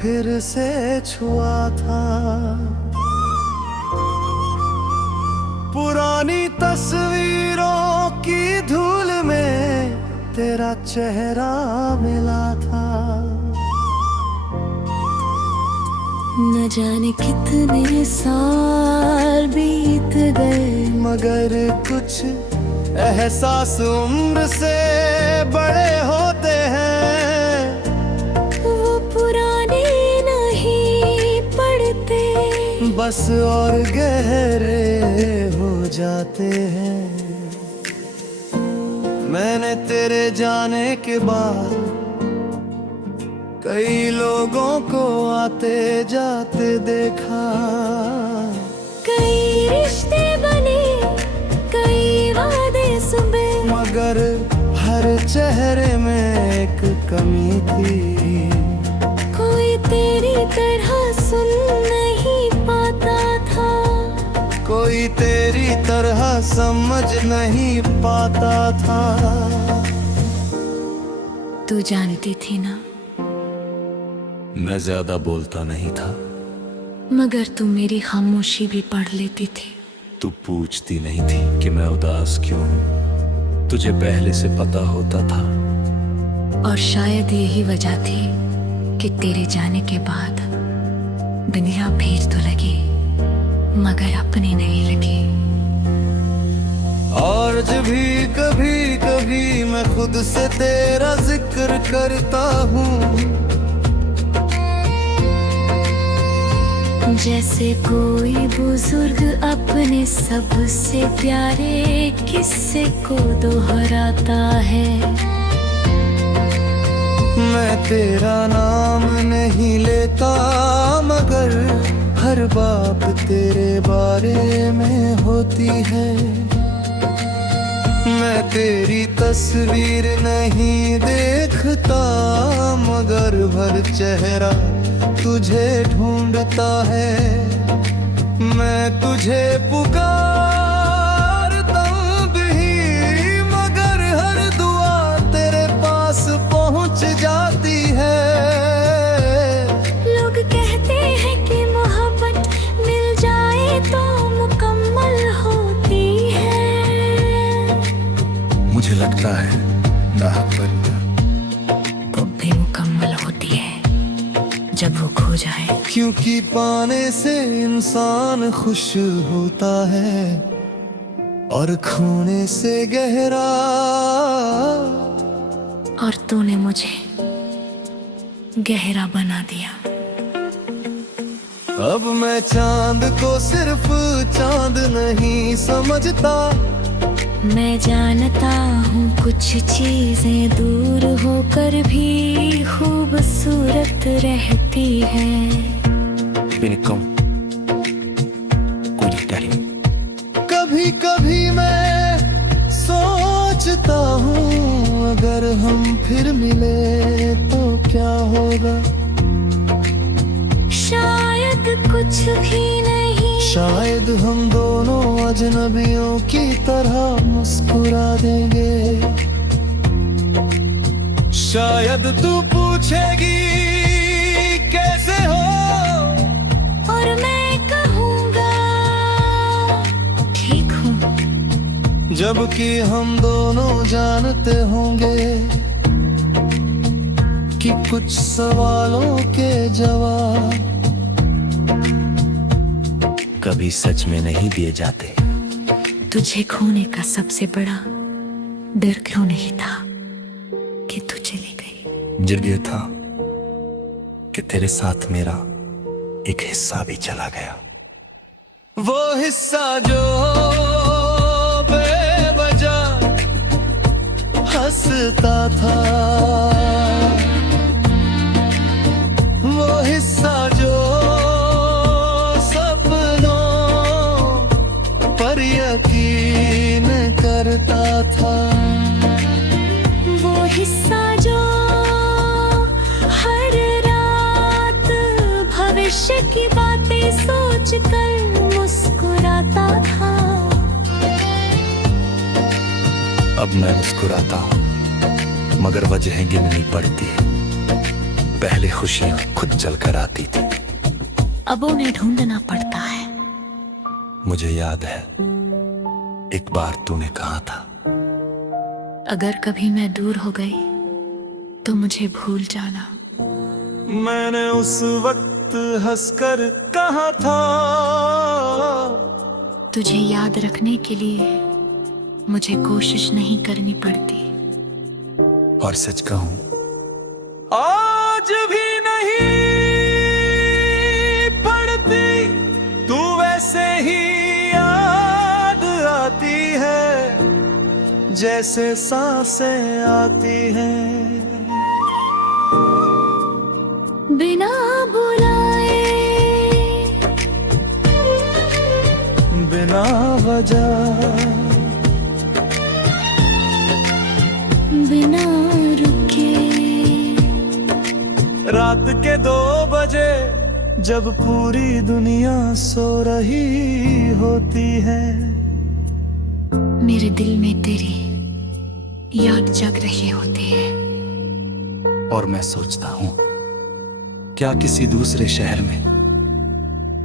फिर से छुआ था। पुरानी तस्वीरों की धूल में तेरा चेहरा मिला था। न जाने कितने साल बीत गए, मगर कुछ एहसास उम्र से बड़े होते हैं। वो पुराने नहीं पड़ते, बस और गहरे हो जाते हैं। मैंने तेरे जाने के बाद कई लोगों को आते जाते देखा। कई रिश्ते बने, कई वादे सुने, मगर हर चेहरे में एक कमी थी। कोई तेरी तरह सुन नहीं पाता था, कोई तेरी तरह समझ नहीं पाता था। तू जानती थी ना, मैं ज्यादा बोलता नहीं था, मगर तू मेरी खामोशी भी पढ़ लेती थी। तू पूछती नहीं थी कि मैं उदास क्यों हूं, तुझे पहले से पता होता था। और शायद यही वजह थी कि तेरे जाने के बाद दुनिया भीड़ तो लगी, मगर अपनी नहीं लगी। और जब भी कभी कभी मैं खुद से तेरा जिक्र करता हूँ, जैसे कोई बुजुर्ग अपने सबसे प्यारे किस्से को दोहराता है। मैं तेरा नाम नहीं लेता, मगर हर बात तेरे बारे में होती है। मैं तेरी तस्वीर नहीं देखता, मगर हर चेहरा तुझे ढूंढता है। मैं तुझे पुकारता भी, मगर हर दुआ तेरे पास पहुंच जाती है। लोग कहते हैं कि मोहब्बत मिल जाए तो मुकम्मल होती है। मुझे लगता है मोहब्बत वो भी मुकम्मल होती है जब वो खो जाए। क्योंकि पाने से इंसान खुश होता है, और खोने से गहरा। और तूने मुझे गहरा बना दिया। अब मैं चांद को सिर्फ चांद नहीं समझता। मैं जानता हूँ कुछ चीजें दूर होकर भी खूबसूरत रहती है। कभी कभी मैं सोचता हूँ, अगर हम फिर मिले तो क्या होगा। शायद कुछ भी नहीं, शायद हम दोनों अजनबियों की तरह मुस्कुरा देंगे। शायद तू पूछेगी कैसे हो, और मैं कहूँगा ठीक हूँ। जबकि हम दोनों जानते होंगे कि कुछ सवालों के जवाब कभी सच में नहीं दिए जाते। तुझे खोने का सबसे बड़ा डर क्यों नहीं था कि तू चली गई। जब ये था कि तेरे साथ मेरा एक हिस्सा भी चला गया। वो हिस्सा जो बेवजह हंसता था, वो हिस्सा जो पर यकीन करता था। वो हिस्सा जो हर रात भविष्य की बातें सोचकर मुस्कुराता था। अब मैं मुस्कुराता हूँ, मगर वजहें गिननी पड़ती है। पहले खुशियां खुद चल कर आती थी। अब उन्हें ढूंढना पड़ता है। मुझे याद है एक बार तूने कहा था, अगर कभी मैं दूर हो गई तो मुझे भूल जाना। मैंने उस वक्त हंसकर कहा था, तुझे याद रखने के लिए मुझे कोशिश नहीं करनी पड़ती। और सच कहूं, आज भी नहीं पड़ती तू वैसे ही याद आती है जैसे सांसें आती हैं। बिना बुलाए, बिना वजह, बिना रुके, रात के 2 बजे जब पूरी दुनिया सो रही होती है, मेरे दिल में तेरी याद जग रही होती है। और मैं सोचता हूं, क्या किसी दूसरे शहर में,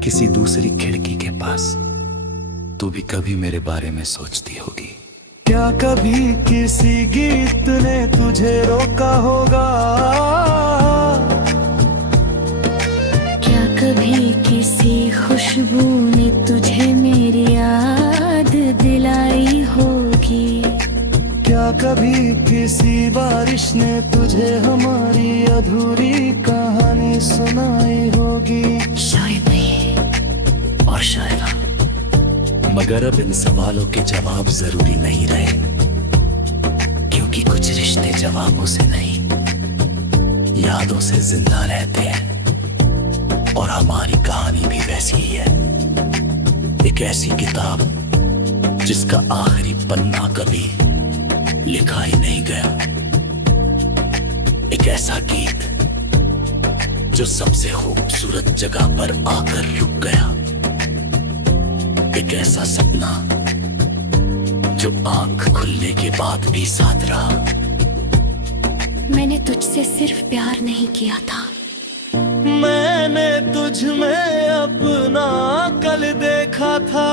किसी दूसरी खिड़की के पास तू भी कभी मेरे बारे में सोचती होगी? क्या कभी किसी गीत ने तुझे रोका होगा? क्या कभी किसी खुशबू ने तुझे मेरी याद दिलाई होगी? क्या कभी किसी बारिश ने तुझे हमारी अधूरी कहानी सुनाई होगी? शायद नहीं और शायद हाँ। मगर अब इन सवालों के जवाब जरूरी नहीं रहे, क्योंकि कुछ रिश्ते जवाबों से नहीं, यादों से जिंदा रहते हैं। और हमारी कहानी भी वैसी ही है, एक ऐसी किताब जिसका आखिरी पन्ना कभी लिखा ही नहीं गया, एक ऐसा गीत जो सबसे खूबसूरत जगह पर आकर रुक गया, एक ऐसा सपना जो आंख खुलने के बाद भी साथ रहा। मैंने तुझसे सिर्फ प्यार नहीं किया था, मैंने तुझ में अपना कल देखा था।